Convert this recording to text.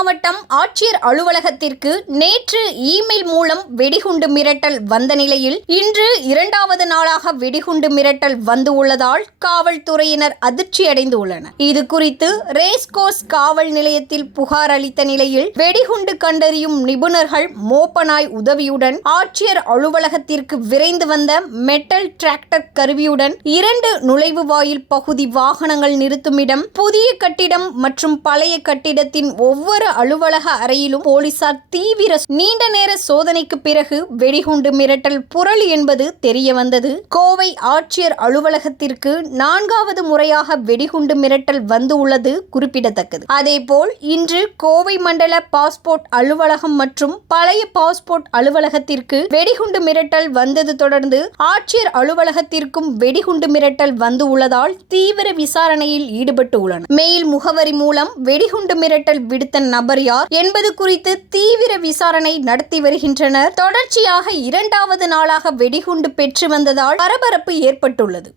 மாவட்டம் ஆட்சியர் அலுவலகத்திற்கு நேற்று இமெயில் மூலம் வெடிகுண்டு மிரட்டல் வந்த நிலையில் இன்று இரண்டாவது நாளாக வெடிகுண்டு மிரட்டல் வந்து உள்ளதால் காவல்துறையினர் அதிர்ச்சியடைந்துள்ளனர். இது குறித்து ரேஸ்கோர்ஸ் காவல் நிலையத்தில் புகார் அளித்த நிலையில் வெடிகுண்டு கண்டறியும் நிபுணர்கள் மோப்பனாய் உதவியுடன் ஆட்சியர் அலுவலகத்திற்கு விரைந்து வந்த மெட்டல் டிராக்டர் கருவியுடன் 2 நுழைவு வாயில் பகுதி வாகனங்கள் நிறுத்துமிடம், புதிய கட்டிடம் மற்றும் பழைய கட்டிடத்தின் ஒவ்வொரு அலுவலக அறையிலும் போலீசார் தீவிர நீண்ட நேர சோதனைக்கு பிறகு வெடிகுண்டு மிரட்டல் புரளி என்பது தெரிய வந்தது. கோவை ஆட்சியர் அலுவலகத்திற்கு 4வது முறையாக வெடிகுண்டு மிரட்டல் வந்து உள்ளது குறிப்பிடத்தக்கது. அதேபோல் இன்று கோவை மண்டல பாஸ்போர்ட் அலுவலகம் மற்றும் பழைய பாஸ்போர்ட் அலுவலகத்திற்கு வெடிகுண்டு மிரட்டல் வந்தது தொடர்ந்து ஆட்சியர் அலுவலகத்திற்கும் வெடிகுண்டு மிரட்டல் வந்து உள்ளதால் தீவிர விசாரணையில் ஈடுபட்டு உள்ளனர். மெயில் முகவரி மூலம் வெடிகுண்டு மிரட்டல் விடுத்த நபர் யார் என்பது குறித்து தீவிர விசாரணை நடத்தி வருகின்றனர். தொடர்ச்சியாக 2வது நாளாக வெடிகுண்டு பெற்று வந்ததால் பரபரப்பு ஏற்பட்டுள்ளது.